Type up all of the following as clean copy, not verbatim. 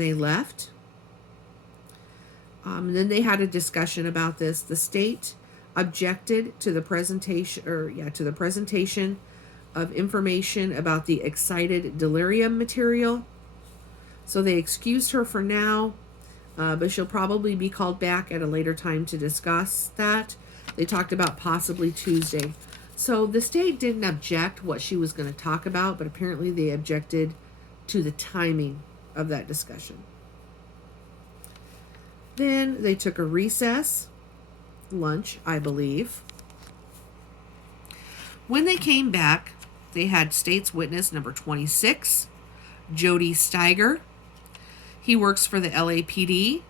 they left. Then they had a discussion about this. The state objected to the presentation, of information about the excited delirium material. So they excused her for now, but she'll probably be called back at a later time to discuss that. They talked about possibly Tuesday. So the state didn't object what she was going to talk about, but apparently they objected to the timing of that discussion. Then they took a recess, lunch, I believe. When they came back, they had state's witness number 26, Jody Steiger. He works for the LAPD.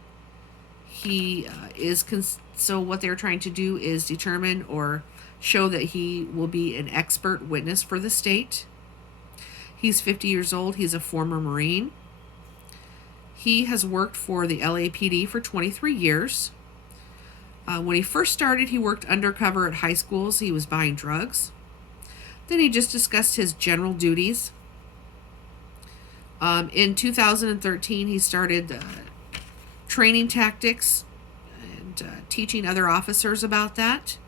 So what they're trying to do is determine or show that he will be an expert witness for the state. He's 50 years old. He's a former Marine. He has worked for the LAPD for 23 years. When he first started, he worked undercover at high schools. He was buying drugs. Then he just discussed his general duties. In 2013, he started training tactics and teaching other officers about that.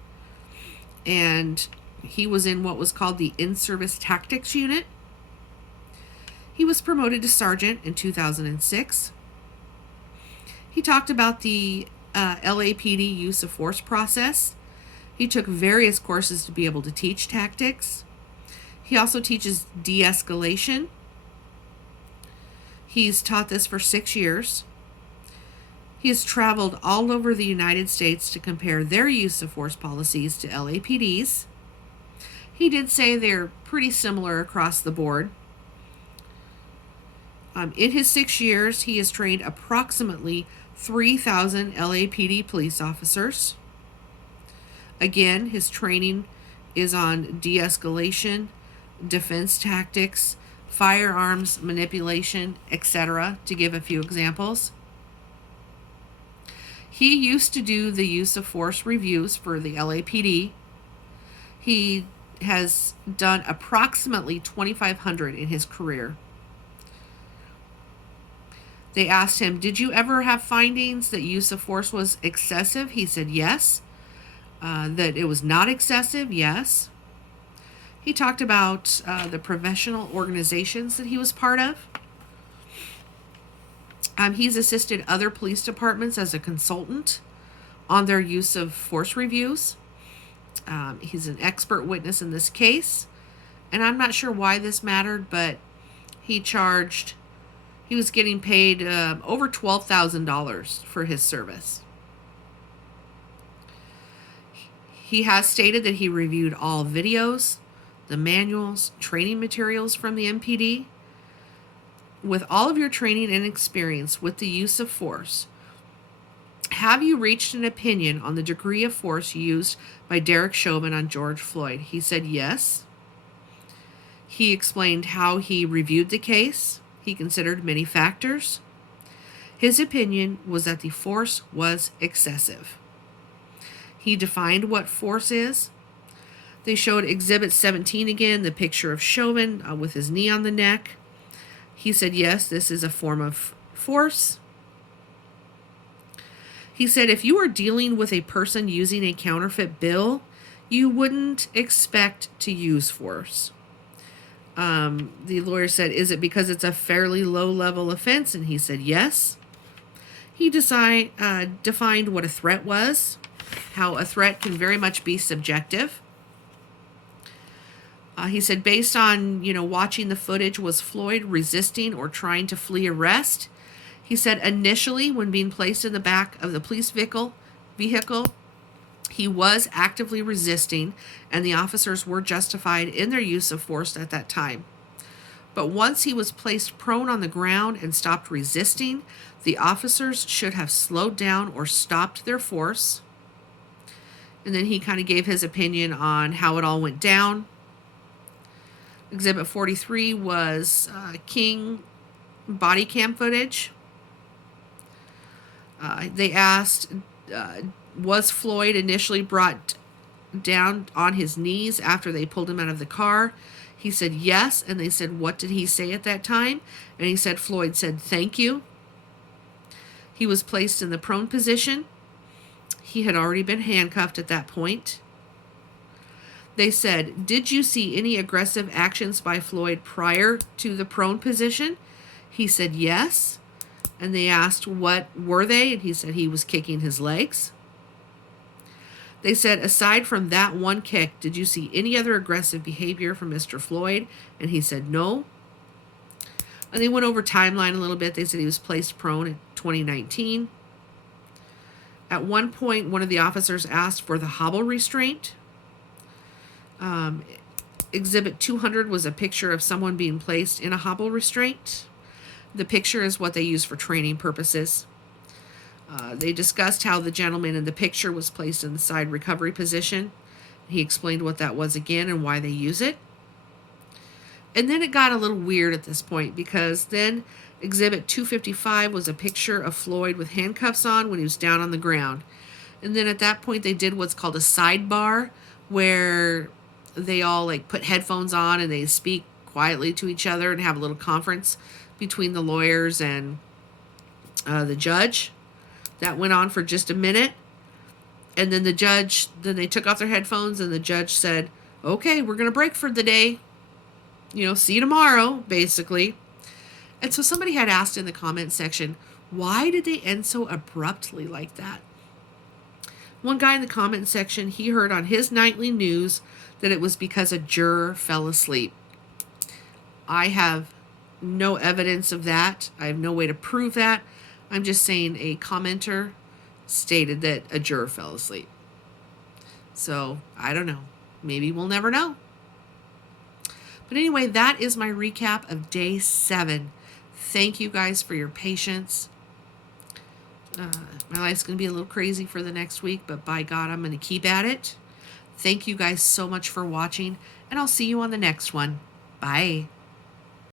And he was in what was called the In-Service Tactics Unit. He was promoted to sergeant in 2006. He talked about the LAPD use of force process. He took various courses to be able to teach tactics. He also teaches de-escalation. He's taught this for 6 years. He has traveled all over the United States to compare their use of force policies to LAPD's. He did say they're pretty similar across the board. In his 6 years, he has trained approximately 3,000 LAPD police officers. Again, his training is on de-escalation, defense tactics, firearms manipulation, etc., to give a few examples. He used to do the use of force reviews for the LAPD. He has done approximately 2,500 in his career. They asked him, did you ever have findings that use of force was excessive? He said yes. That it was not excessive, yes. He talked about the professional organizations that he was part of. He's assisted other police departments as a consultant on their use of force reviews. He's an expert witness in this case. And I'm not sure why this mattered, but he was getting paid over $12,000 for his service. He has stated that he reviewed all videos, the manuals, training materials from the MPD. With all of your training and experience with the use of force, have you reached an opinion on the degree of force used by Derek Chauvin on George Floyd? He said yes. He explained how he reviewed the case. He considered many factors. His opinion was that the force was excessive. He defined what force is. They showed Exhibit 17 again, the picture of Chauvin with his knee on the neck. He said, yes, this is a form of force. He said, if you are dealing with a person using a counterfeit bill, you wouldn't expect to use force. The lawyer said, is it because it's a fairly low-level offense? And he said, yes. He defined what a threat was, how a threat can very much be subjective. He said, based on, watching the footage, was Floyd resisting or trying to flee arrest? He said, initially, when being placed in the back of the police vehicle, he was actively resisting, and the officers were justified in their use of force at that time. But once he was placed prone on the ground and stopped resisting, the officers should have slowed down or stopped their force. And then he kind of gave his opinion on how it all went down. Exhibit 43 was King body cam footage. They asked, was Floyd initially brought down on his knees after they pulled him out of the car? He said yes, and they said, what did he say at that time? And he said, Floyd said, thank you. He was placed in the prone position. He had already been handcuffed at that point. They said, "Did you see any aggressive actions by Floyd prior to the prone position?" He said, "Yes." And they asked, "What were they?" And he said he was kicking his legs. They said, "Aside from that one kick, did you see any other aggressive behavior from Mr. Floyd?" And he said, "No." And they went over timeline a little bit. They said he was placed prone in 2019. At one point, one of the officers asked for the hobble restraint. Exhibit 200 was a picture of someone being placed in a hobble restraint. The picture is what they use for training purposes. They discussed how the gentleman in the picture was placed in the side recovery position. He explained what that was again and why they use it. And then it got a little weird at this point, because then Exhibit 255 was a picture of Floyd with handcuffs on when he was down on the ground. And then at that point they did what's called a sidebar, where they all like put headphones on and they speak quietly to each other and have a little conference between the lawyers and the judge. That went on for just a minute. And then then they took off their headphones and the judge said, "Okay, we're going to break for the day. See you tomorrow," basically. And so somebody had asked in the comment section, why did they end so abruptly like that? One guy in the comment section, he heard on his nightly news that it was because a juror fell asleep. I have no evidence of that. I have no way to prove that. I'm just saying a commenter stated that a juror fell asleep. So, I don't know. Maybe we'll never know. But anyway, that is my recap of day 7. Thank you guys for your patience. My life's going to be a little crazy for the next week, but by God, I'm going to keep at it. Thank you guys so much for watching, and I'll see you on the next one. Bye.